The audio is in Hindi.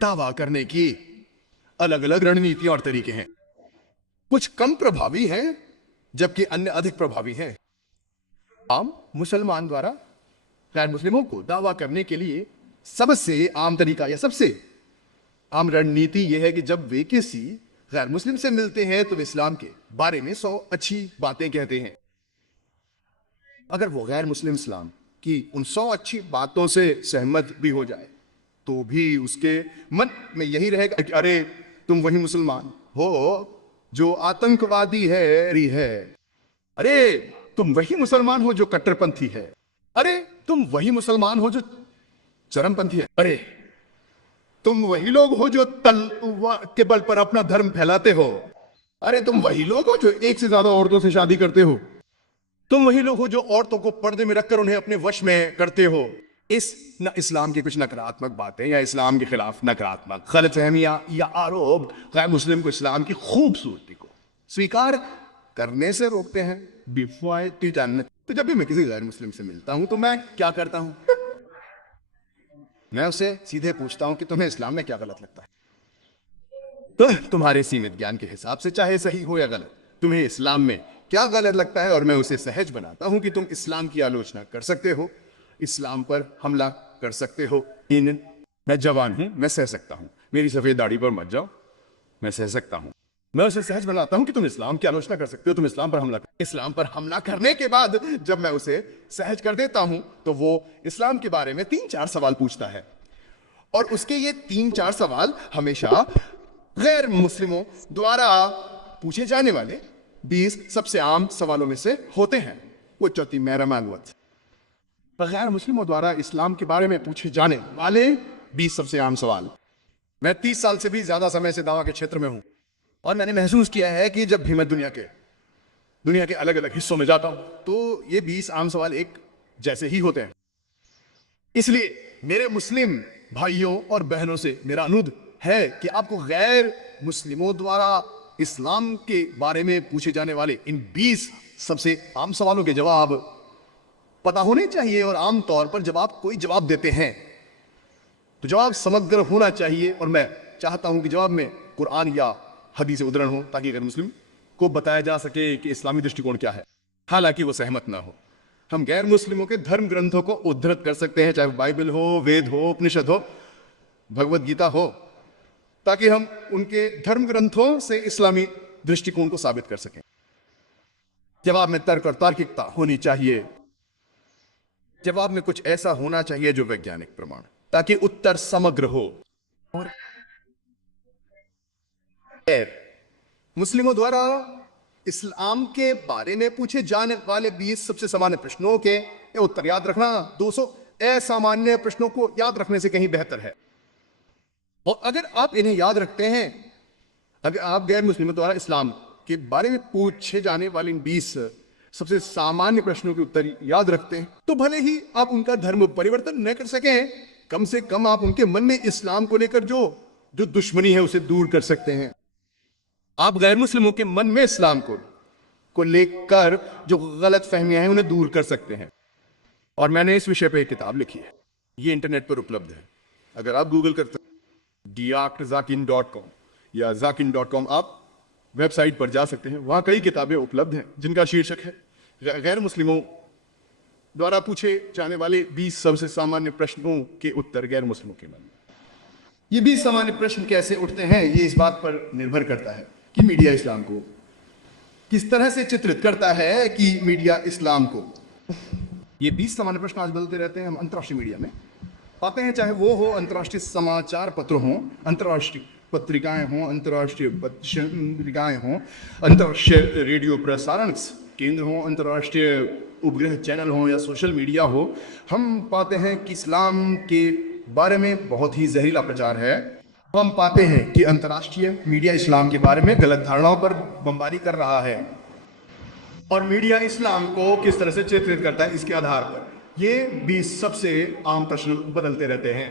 दावा करने की अलग अलग रणनीतियां और तरीके हैं। कुछ कम प्रभावी हैं जबकि अन्य अधिक प्रभावी हैं। आम मुसलमान द्वारा गैर मुस्लिमों को दावा करने के लिए सबसे आम तरीका या सबसे आम रणनीति यह है कि जब वे किसी गैर मुस्लिम से मिलते हैं तो वे इस्लाम के बारे में 100 अच्छी बातें कहते हैं। अगर वो गैर मुस्लिम इस्लाम की उन 100 अच्छी बातों से सहमत भी हो जाए तो भी उसके मन में यही रहेगा कि अरे तुम वही मुसलमान हो जो आतंकवादी है, अरे तुम वही मुसलमान हो जो कट्टरपंथी है, अरे तुम वही मुसलमान हो जो चरमपंथी है, अरे तुम वही लोग हो जो तलवार के बल पर अपना धर्म फैलाते हो, अरे तुम वही लोग हो जो एक से ज्यादा औरतों से शादी करते हो, तुम वही लोग हो जो औरतों को पर्दे में रखकर उन्हें अपने वश में करते हो। इस्लाम की कुछ नकारात्मक बातें या इस्लाम के खिलाफ नकारात्मक गलतफहमियां या आरोप गैर मुस्लिम को इस्लाम की खूबसूरती को स्वीकार करने से रोकते हैं। तो जब भी मैं किसी गैर मुस्लिम से मिलता हूं तो मैं क्या करता हूं, मैं उसे सीधे पूछता हूं कि तुम्हें इस्लाम में क्या गलत लगता है। तो तुम्हारे सीमित ज्ञान के हिसाब से चाहे सही हो या गलत, तुम्हें इस्लाम में क्या गलत लगता है और मैं उसे सहज बनाता हूं कि तुम इस्लाम की आलोचना कर सकते हो, इस्लाम पर हमला कर सकते हो। मैं जवान हूं, मैं सह सकता हूं, मेरी सफेद दाढ़ी पर मत जाओ, मैं सह सकता हूं। मैं उसे सहज बनाता हूं कि तुम इस्लाम की आलोचना कर सकते हो, तुम इस्लाम पर हमला कर। इस्लाम पर हमला करने के बाद जब मैं उसे सहज कर देता हूं तो वो इस्लाम के बारे में 3-4 सवाल पूछता है और उसके ये 3-4 सवाल हमेशा गैर मुस्लिमों द्वारा पूछे जाने वाले 20 सबसे आम सवालों में से होते हैं। वो चौथी मेरा मांगवत गैर मुस्लिमों द्वारा इस्लाम के बारे में पूछे जाने वाले 20 सबसे आम सवाल। मैं 30 साल से भी ज्यादा समय से दावा के क्षेत्र में हूं और मैंने महसूस किया है कि जब भी मैं दुनिया के अलग अलग हिस्सों में जाता हूं तो ये 20 आम सवाल एक जैसे ही होते हैं। इसलिए मेरे मुस्लिम भाइयों और बहनों से मेरा अनुरोध है कि आपको गैर मुस्लिमों द्वारा इस्लाम के बारे में पूछे जाने वाले इन 20 सबसे आम सवालों के जवाब पता होने चाहिए और आमतौर पर जब आप कोई जवाब देते हैं तो जवाब समग्र होना चाहिए और मैं चाहता हूं कि जवाब में कुरान या हदीस उद्धरण हो ताकि गैर मुस्लिम को बताया जा सके कि इस्लामी दृष्टिकोण क्या है, हालांकि वो सहमत ना हो। हम गैर मुस्लिमों के धर्म ग्रंथों को उद्धृत कर सकते हैं, चाहे बाइबल हो, वेद हो, उपनिषद हो, भगवत गीता हो, ताकि हम उनके धर्म ग्रंथों से इस्लामी दृष्टिकोण को साबित कर सकें। जवाब में तर्क और तार्किकता होनी चाहिए, जवाब में कुछ ऐसा होना चाहिए जो वैज्ञानिक प्रमाण, ताकि उत्तर समग्र हो। और मुस्लिमों द्वारा इस्लाम के बारे में पूछे जाने वाले 20 सबसे सामान्य प्रश्नों के उत्तर याद रखना 200 असामान्य प्रश्नों को याद रखने से कहीं बेहतर है। और अगर आप इन्हें याद रखते हैं, अगर आप गैर मुस्लिमों द्वारा इस्लाम के बारे में पूछे जाने वाले इन 20 सबसे सामान्य प्रश्नों के उत्तर याद रखते हैं, तो भले ही आप उनका धर्म परिवर्तन न कर सकें, कम से कम आप उनके मन में इस्लाम को लेकर जो दुश्मनी है उसे दूर कर सकते हैं। आप गैर मुस्लिमों के मन में इस्लाम को लेकर जो गलत फहमियां हैं उन्हें दूर कर सकते हैं। और मैंने इस विषय पर एक किताब लिखी है, ये इंटरनेट पर उपलब्ध है। अगर आप गूगल करते हैं dr.zakin.com या zakin.com, आप वेबसाइट पर जा सकते हैं, वहां कई किताबें उपलब्ध हैं जिनका शीर्षक है गैर मुस्लिमों द्वारा पूछे जाने वाले 20 सबसे सामान्य प्रश्नों के उत्तर गैर मुस्लिमों के मन में। ये 20 सामान्य प्रश्न कैसे उठते हैं ये इस बात पर निर्भर करता है कि मीडिया इस्लाम को किस तरह से चित्रित करता है कि मीडिया इस्लाम को। ये 20 सामान्य प्रश्न आज बदलते रहते हैं। हम अंतर्राष्ट्रीय मीडिया में पाते हैं, चाहे वो हो अंतर्राष्ट्रीय समाचार पत्र हों, अंतर्राष्ट्रीय पत्रिकाएं हों, अंतर्राष्ट्रीय पत्रिकाएं हों, अंतर्राष्ट्रीय रेडियो प्रसारण केंद्र हों, अंतर्राष्ट्रीय उपग्रह चैनल हों या सोशल मीडिया हो, हम पाते हैं कि इस्लाम के बारे में बहुत ही जहरीला प्रचार है। हम पाते हैं कि अंतर्राष्ट्रीय मीडिया इस्लाम के बारे में गलत धारणाओं पर बमबारी कर रहा है और मीडिया इस्लाम को किस तरह से चित्रित करता है इसके आधार पर ये 20 सबसे आम प्रश्न बदलते रहते हैं।